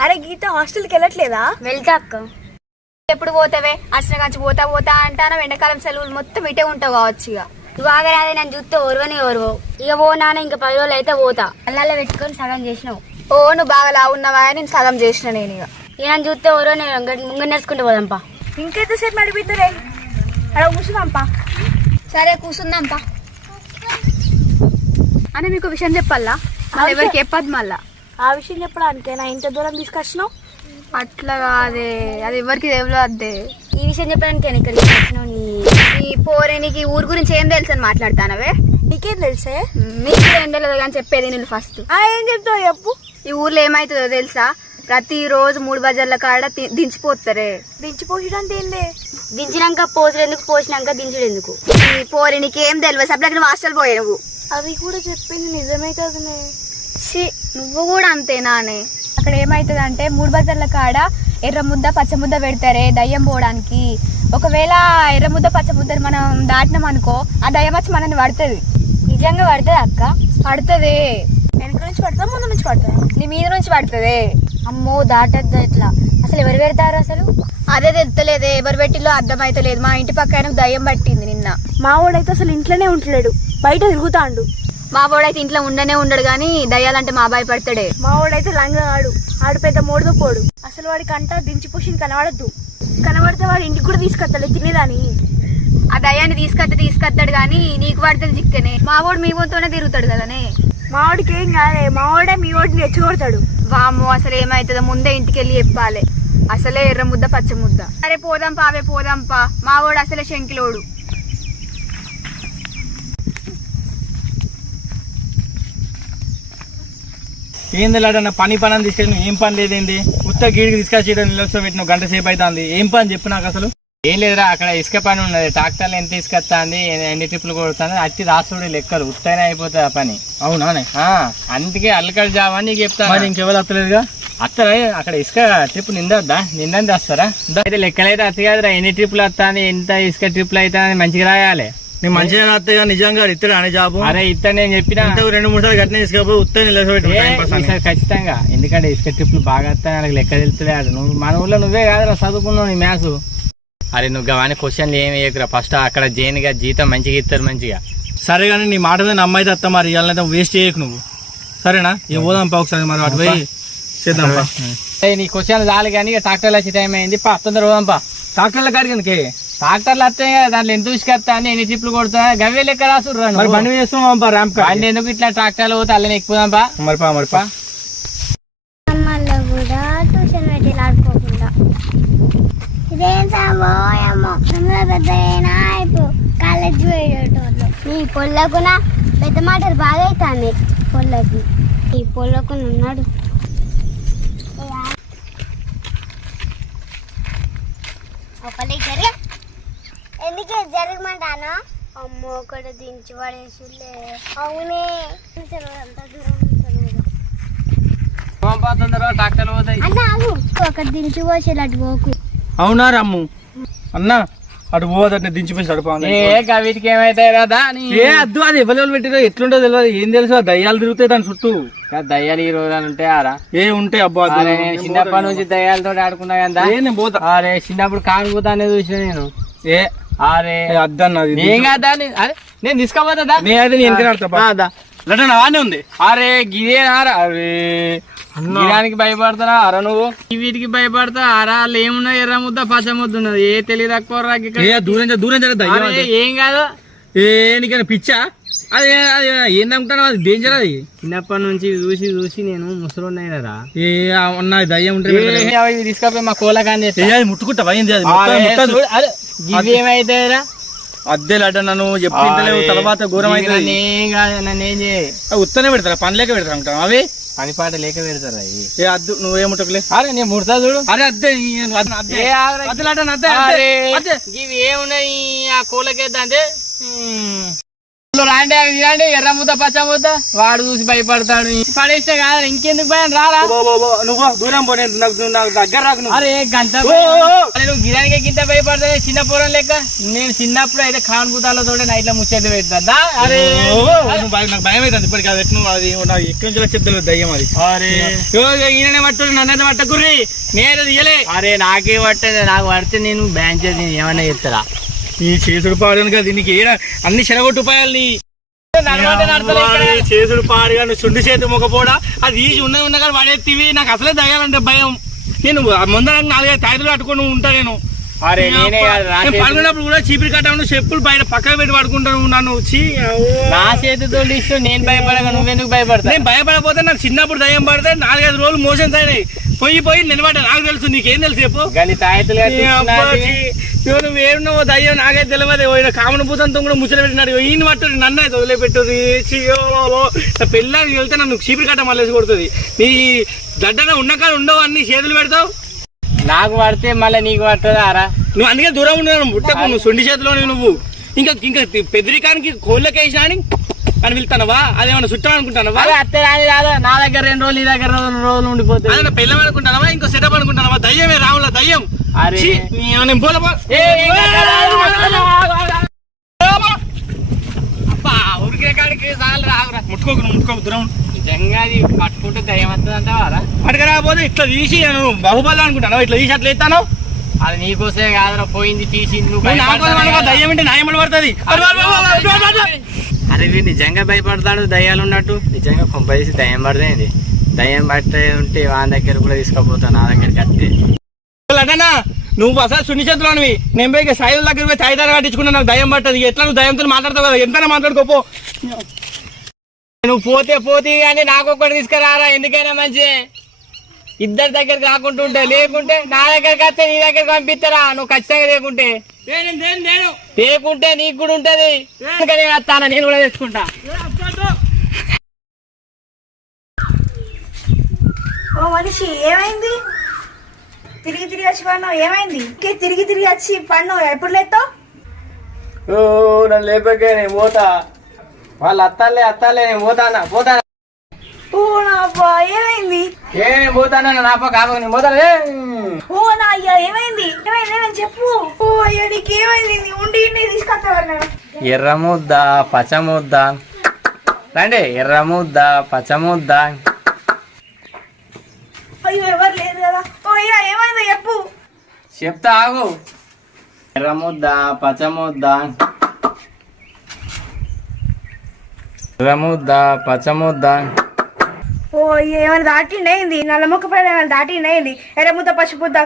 అరే గీత హాస్టల్కి వెళ్ళట్లేదా? వెళ్తా అక్క. ఎప్పుడు పోతావే? కాంచి పోతా పోతా అంటాను? ఎండాకాలం సెలవులు మొత్తం ఇటే ఉంటావు కావచ్చు ఇక. నువ్వు ఆగరాదే నన్ను చూస్తే ఓర్వని ఓర్వో. ఇక పో నాన్న ఇంకా పది రోజులు అయితే పోతా. అల్లాలో పెట్టుకొని సగం చేసినావు. ఓ నువ్వు బాగా లావున్నావా నేను సగం చేసిన నేను ఇక. ఇక నన్ను చూస్తే ఓరో నేను ముంగ నేర్చుకుంటూ పోదాంపా. ఇంకెంతసేపు నడిపిద్దరే అలా కూర్చున్నాంపా. సరే కూర్చుందాంపా. అని మీకు విషయం చెప్పాలా? ఎవరికి చెప్పద్దు మళ్ళా? ఆ విషయం చెప్పడానికి నా ఇంత దూరం తీసుకొచ్చినావు? అట్లా కాదే. అది ఎవరికి తెలియదే ఈ విషయం చెప్పడానికి నేను ఇక్కడికి వచ్చినావు నీ? ఈ పోరే నీకు ఈ ఊరు గురించి ఏం తెలుసు అని మాట్లాడతానవే? నీకేం తెలుసే? మీకు కూడా ఏం తెలియదు కానీ చెప్పేది నేను ఫస్ట్ ఆ, ఏం చెప్తావు చెప్పు. ఈ ఊర్లో ఏమవుతుందో తెలుసా? ప్రతి రోజు మూడు బజార్ల కాడ తి- దించిపోతారే. దించిపోయడానికి ఏందే? దించినాక పోసుడు ఎందుకు పోసినాక దించుడు ఎందుకు ఈ పోరి నీకేం తెలియదు సప్లకి నువ్వు హాస్టల్ పోయే నువ్వు అది కూడా చెప్పింది నిజమే కదనే. ఛీ, నువ్వు కూడా అంతేనానే అక్కడ ఏమవుతుంది అంటే మూడు బజార్ల కాడ ఎర్ర ముద్ద పచ్చ ముద్ద పెడతారే దయ్యం పోవడానికి. ఒకవేళ ఎర్ర ముద్ద పచ్చ ముద్ద మనం దాటినాం అనుకో ఆ దయ్యం వచ్చి మనల్ని పడుతుంది. నిజంగా పడుతుంది అక్క? పడుతుంది. వెనక నుంచి పడతా ముందు నుంచి పడతా? నీ మీద నుంచి పడుతుంది. అమ్మో దాటద్దు ఇట్లా అసలు ఎవరు పెడతారు అసలు? అదే తెలుస్తలేదే ఎవరు పెట్టిలో అర్థమైతలేదు. మా ఇంటి పక్క దయ్యం పట్టింది నిన్న. మా వాడైతే అసలు ఇంట్లోనే ఉంటలేడు. బయట తిరుగుతాండు. మా వాడైతే ఇంట్లో ఉండనే ఉండడు కానీ దయ్యాలంటే మా అబ్బాయి పడతాడే మా వాడైతే లంగా ఆడు. ఆడు పెద్ద మోడుతో పోడు. అసలు వాడికి అంట దించిపోసి కనబడద్దు. కనబడితే వాడు ఇంటికి కూడా తీసుకొస్తాడు తినేదాని ఆ దయ్యాన్ని తీసుకొస్తే తీసుకొస్తాడు కానీ నీకు పడుతుంది చిక్కనే మా వాడు మీ వంతోనే తిరుగుతాడు కదనే. మా వాడికి ఏం కాదే. మా వాడే మీ వాడిని రెచ్చగొడతాడు. వాము అసలు ఏమవుతుందో ముందే ఇంటికి వెళ్ళి చెప్పాలి. అసలే ఎర్ర ముద్ద పచ్చ ముద్ద. అరే పోదాం పావే పోదాం పా. మా వాడు అసలే శంకిలోడు. ఏంది లాడన్న పని పని అని తీసుకెళ్ళి ఏం పని లేదేంది? ఉత్త గీడికి తీసుకొచ్చి నిలవచ్చో పెట్టిన గంట సేపు అవుతుంది ఏం పని చెప్పు నాకు అసలు? ఏం లేదురా అక్కడ ఇసుక పని ఉన్నది. ట్రాక్టర్లు ఎంత తీసుకొస్తుంది ఎన్ని ట్రిప్పులు కొడుతుంది అట్టి రాసుడు లెక్కలు. ఉత్తైనా అయిపోతుంది ఆ పని. అవునానే ఆ, అందుకే అల్లకడి జాబ్ అని నీకు చెప్తాను? మరి ఇంకెవరు వస్తలేదుగా అత్తరా అక్కడ ఇసుక ట్రిప్ నిందొద్దా? నిందని వస్తారా అయితే లెక్కలైతే అత్త కాదురా ఎన్ని ట్రిప్పులు వస్తాను ఎంత ఇసుక ట్రిప్పులు అవుతా అని మంచిగా రాయాలి. నేను మంచిగా రాత్తగా నిజంగా ఇస్తాడు అనే జాబు. అరే ఇత్త నేను చెప్పిన. రెండు మూడు సార్లు గట్టిన తీసుకపోయి ఉత్త నిలబెట్టు ఖచ్చితంగా. ఎందుకంటే ఇసుక ట్రిప్పులు బాగా వస్తాయి నాకు లెక్క తెలుస్తలేదు నువ్వు మన ఊళ్ళో నువ్వే కాదురా చదువుకున్నావు నీ మ్యాథ్స్. అరే నువ్వు గవాని క్వశ్చన్లు ఏమి వేయకురా. ఫస్ట్ అక్కడ జైన్గా జీతం మంచిగా ఇస్తారు మంచిగా. సరే కానీ నీ మాట మీద నమ్మైతే అత్త మరి ఇవాళ వేస్ట్ చేయకు నువ్వు. సరేనా? ఏం పోదాం పా ఒకసారి మరి అటు పోయి చేద్దాం పా. నీ క్వశ్చన్ చాలు కానీ ఇక ట్రాక్టర్లు వచ్చే టైం అయింది. పా తొందర పోదాంపా డాక్టర్ల కాడికి ఎందుకే? ట్రాక్టర్లు వస్తాయి కదా దాంట్లో ఎంత ఉసుకొస్తా అని ఎన్ని ట్రిప్లు కొడుతా గవ్వే లెక్క రాసుర్రా మరి. బండి చేస్తున్నాం ర్యాంప్. బండి ఎందుకు ఇట్లా ట్రాక్టర్లు పోతే అల్లని ఎక్కుదాంపా మరి పా మరి పా. అమ్మల్లో కూడా ట్యూషన్ పెట్టి ఆడుకోకుండా. ఇదేం సామోయమ్మో తొందర పెద్దయినా అయిపో కాలేజ్ పోయేటోళ్ళు. నీ పొల్లకున పెద్ద మాటలు బాగా అవుతాయి పొల్లకి. ఈ పొల్లకున ఉన్నాడు. ఒకటి జరిగే ఎందుకే జరగమంటాను? అమ్మో ఒకటి దించి పడేసిలే అవునే. అంత దూరం దించి పోకు. అవునా రమ్ము? అన్న అటు పోవద్దంటే దించిపోయి అడుపాను ఏ గవిటికి ఏమైతాయి కదా అని ఏ అద్దు అది ఎవరు పెట్టిరో ఎట్లుంటో తెలియదు ఏం తెలుసు ఆ దయ్యాలు తిరుగుతాయి దాని చుట్టూ. దయ్యాలు ఈ రోజులు ఉంటాయి ఆరా ఏ ఉంటాయి అబ్బా చిన్నప్పటి నుంచి దయ్యాలతో ఆడుకున్నా కదా నేను పోతా. అరే చిన్నప్పుడు కానుపోతా అనేది చూసిన నేను. ఏ అరే. అద్దన్నది కాదా నేను తీసుకపోతా నేను లటన్ ఉంది. అరే గిదే నారా. అరే. గిరానికి భయపడతారా అరా నువ్వు. వీటికి భయపడతా అరా. వాళ్ళు ఏమున్నది ఎర్ర ముద్ద పచ్చ ముద్ద ఉన్నది. ఏ తెలియదు తక్కువ దూరం దూరం జర దయ్యం అరే, అంటే. ఏం కాదు. ఏ నీకైనా పిచ్చా? అది అది ఏం నమ్ముతాను అది డేంజర్ అది. చిన్నప్పటి నుంచి చూసి చూసి నేను ముసలున్నాయినరా ఏ ఉన్న దయ్యం ఉంటే తీసుకపోయి మా కోలకాన్ని ఏ అది ముట్టుకుంటావా ఏంది అది మొత్తం ముట్టదు. ఇవి ఏమైతాయిరా అద్దె లడ్డ నన్ను చెప్పింటలేవు తర్వాత ఘోరం చేయ? ఉత్తనే పెడతారా? పని లేక పెడతారు అంటాం అవి? పని పాట లేక పెడతారా ఏ అద్దు నువ్వే ముట్టకులే అరే నేను ముడతా చూడు. అరే అద్దె ఈ అద్దె, అద్దె. ఏ ఆగరా. అద్దె లడ్డ అద్దె అద్దె అరే, అద్దె. ఇవి ఏమున్నాయి ఆ కోలకేద్దా అంటే? రాండి అవి తినండి. ఎర్ర ముద్ద పచ్చ ముద్ద వాడు చూసి భయపడతాడు. పడేస్తే కాదు ఇంకెందుకు భయం? రారా? నువ్వు దూరం పోనీ నాకు నాకు దగ్గర రాకు అరే గంట నువ్వు గిరానికే గింత భయపడతా చిన్న పూరం లెక్క. నేను చిన్నప్పుడు అయితే ఖాన్ భూతాలతో నైట్ల ముచ్చట్లు పెడతా. అరే. నాకు భయం అవుతుంది ఇప్పటికి. అది ఎట్లా అది నాకు ఎక్కడి నుంచి వచ్చేది దయ్యం అది. అరే. ఈయననే పట్టు నన్నైతే పట్టకుర్రి. నేను తీయలే. అరే నాకే పట్టేది నాకు పడితే నేను బ్యాన్ చేసి నేను ఏమన్నా చెప్తారా ఈ చేసుడు పాడు కదా దీనికి ఏడ అన్ని చెరగొట్టు ఉపాయాలు నీ చేసుడు పాడుగా నువ్వు చుండి చేతి మొక్కపోడా అది ఈజీ ఉన్న ఉన్న కానీ వాడేతివి నాకు అసలే దయ్యాలంటే భయం. నేను ముందర నాలుగైదు తాయిలు కట్టుకొని ఉంటా నేను. పడుకున్నప్పుడు కూడా చీపిరి కట్టాను చెప్పులు బయట పక్కన పెట్టి పడుకుంటాను నన్ను. చీ నా చేతితో నేను భయపడగా నువ్వెందుకు భయపడతా నేను భయపడపోతే నాకు చిన్నప్పుడు దయ్యం పడితే నాలుగైదు రోజులు మోషన్స్ అయినాయి పోయి పోయి నిలబడ్డా. నాకు తెలుసు నీకేం తెలుసు చెప్పు. ఇగో నువ్వు దయ్యం నాకే తెలియదు పోయిన కామన భూతంతో కూడా ముచ్చట పెట్టినాడు. ఈయన పట్టు నన్ను అయితే వదిలిపెట్టుది నా పెళ్ళానికి వెళ్తే నన్ను చీపిరి కట్ట మళ్ళీ కొడుతుంది. నీ దడ్డన ఉన్న కాడ ఉండవు అన్ని చేతులు పెడతావు? నాకు పడితే మళ్ళీ నీకు పడుతుందా రా? నువ్వు అందుకే దూరం ఉన్నావు. ముట్టకు నువ్వు సొండి చేతిలోనే నువ్వు. ఇంకా ఇంకా పెద్దరికానికి కోళ్ళకేసినా అని అని వెళ్తానవా అదేమన్నా చుట్టం అనుకుంటానవా? అత్తే రాని రాదా నా దగ్గర రెండు రోజులు నీ దగ్గర రెండు రోజులు ఉండిపోతుంది పెళ్ళం అనుకుంటానవా? ఇంకో సెటప్ అనుకుంటానవా? దయ్యమే రావుల దయ్యం. అరే. అబ్బా ఉరికిన కాడికి చాలు రాగురా ముట్టుకోకు నువ్వు ముట్టుకోకు దూరం ఉండు. నిజంగా అది పట్టుకుంటే దయ్యం వస్తుంది అంటావారా అటుక రాకపోతే ఇట్లా తీసి బాహుబలి అనుకుంటాను. ఇట్లా తీసి అట్లా ఎత్తాను? అది నీకోసమే కాదురా పోయింది తీసింది. దయ్యం అంటే న్యాయం పడుతుంది. అరే వీడు నిజంగా భయపడతాడు దయ్యాలు ఉన్నట్టు. నిజంగా కొంపదీసి దయ్యం పడదేంది దయ్యం పట్టే ఉంటే వాని దగ్గర కూడా తీసుకుపోతా నా దగ్గరికి వస్తే అటనా నువ్వు అసలు సున్నిచేతులోనివి నేను పోయి సాయిల దగ్గర పోయి తాయిదారు కట్టించుకున్నా నాకు దయ్యం పట్టదు. ఎట్లా నువ్వు దయ్యంతో మాట్లాడతావు కదా? ఎంతైనా మాట్లాడుకోపో నువ్వు పోతే పోతే కానీ నాకు ఒక్కటి తీసుకురారా? ఎందుకైనా మంచి? ఇద్దరి దగ్గరికి రాకుంటూ ఉంటే లేకుంటే నా దగ్గరికి వస్తే నీ దగ్గరికి పంపిస్తారా? నువ్వు ఖచ్చితంగా లేకుంటే. లేకుంటే నీకు కూడా ఉంటది. వస్తాను? నేను కూడా తెచ్చుకుంటా. ఓ మనిషి ఏమైంది? తిరిగి తిరిగి వచ్చి పడినావు. ఏమైంది? ఇంకే తిరిగి తిరిగి వచ్చి పడినావు. ఎప్పుడు లేస్తావు నన్ను లేపకే నేను పోతా. వాళ్ళు అత్తాలే అత్తాలే నేను పోతానా? పోతానా? ఓ నా అబ్బా ఏమైంది? ఏ నేను పోతానా? నా పక్క కాపక నేను పోతాను? ఓ నా అయ్యా ఏమైంది? ఏమైంది? ఏమైంది? చెప్పు. ఓ అయ్యా నీకు ఏమైంది నీ ఉండి ఎర్ర ముద్ద పచ్చ ముద్ద. రండి ఎర్ర ముద్ద పచ్చ ముద్ద. అయ్యో ఎవరు లేదు కదా? ఓ ఏమైందో చెప్పు. చెప్తా ఆగు. ఎర్ర ముద్ద పచ్చ ముద్ద ఎర్ర ముద్ద పచ్చ ముద్ద ఓ ఏమైనా దాటిండి అయింది నల్ల మొక్క పైన ఏమైనా దాటిండి అయింది ఎర్రముద్ద పసుపుద్ద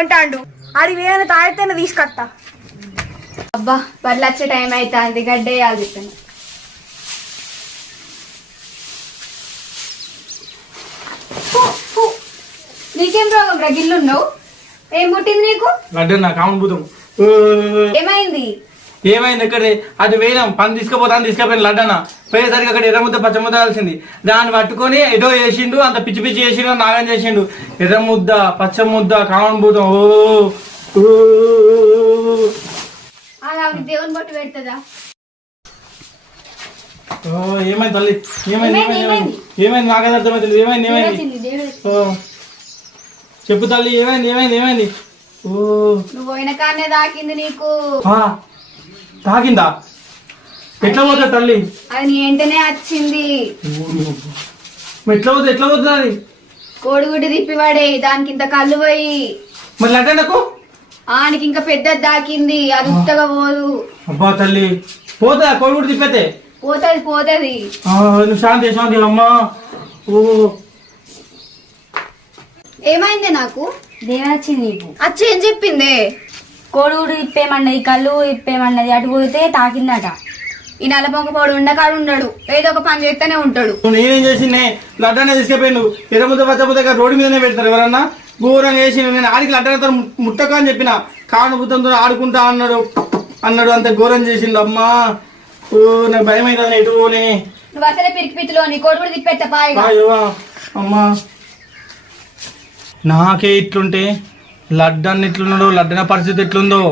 అంటాండు. అది ఏమైనా తాగితేనే తీసుకొస్తా. అబ్బా బర్రెలు వచ్చే టైం అవుతుంది గడ్డేయాలి చెప్పాను నీకేం రోగం రా గిల్లున్నావు? ఏం పుట్టింది నీకు? భూతం. ఏమైంది? ఏమైంది ఇక్కడ అది వేయడం పని తీసుకుపోతాను తీసుకుపోయిన లడ్డన పోయేసరికి అక్కడ ఎర్రముద్ద పచ్చముద్ద కలిసింది. దాన్ని పట్టుకొని ఎటో వేసిండు అంత పిచ్చి పిచ్చి చేసిండు నాగం చేసిండు. ఎర్రముద్ద పచ్చముద్ద కామన్ భూతం. ఓ ఓ. అలా ఆవిడ దేవుని బట్టి పెడుతుందా? ఓ, ఏమైంది తల్లి? ఏమైంది? ఏమైంది, ఏమైంది? ఏమైంది? ఏమైంది? ఏమైంది ఏమైంది వచ్చింది దేవుడు ఓ. చెప్పు తల్లి ఏమైంది ఏమైంది ఏమైంది? ఓ. నువ్వు పోయిన కానే దాకింది నీకు. తాకిందా? ఎట్లా పోతుంది తల్లి? అది నీ వెంటనే వచ్చింది ఎట్లా పోతుంది ఎట్లా పోతుంది అది? కోడిగుడ్డు తిప్పివాడే దానికి ఇంత కళ్ళు పోయి. మరి లడ్డనకు ఆనికి ఇంకా పెద్దది దాకింది అది ఉత్తగా పోదు. అబ్బా తల్లి పోతా కోడి తిప్పతే? పోతది పోతది. నువ్వు శాంతి శాంతి అమ్మా. ఓ. ఏమైంది నాకు? దేవచ్చింది నీకు. అచ్చి ఏం చెప్పిందే? కోడుగుడు ఇప్పేమన్నది కళ్ళు ఇప్పేమన్నది అటు పోతే తాకిందట. ఈ నల్లపొంక పోడు ఉండకాడు ఉండడు. ఏదో ఒక పని చేస్తూనే ఉంటాడు. నేనేం చేసిందే? లడ్డనే తీసుకుపోయిండు ఎర్రముద్ద పచ్చముద్ద రోడ్డు మీదనే పెడతారు ఎవరన్నా? ఘోరంగా వేసి నేను ఆడికి లడ్డనతో ముట్టక అని చెప్పిన. కాను బుద్ధంతో ఆడుకుంటా అన్నాడు. అన్నాడు అంత ఘోరం చేసిండు అమ్మా. ఓ నాకు భయం అవుతుంది ఎటు పోనే. నువ్వు అసలే పిరికి పిచ్చిలో నీ కోడిగుడు తిప్పెత్త పాయిగా అయ్యో అమ్మా. నాకే ఇట్లుంటే లడ్డన్ ఇట్లున్నాడు లడ్డన పరిస్థితి ఎట్లుందో.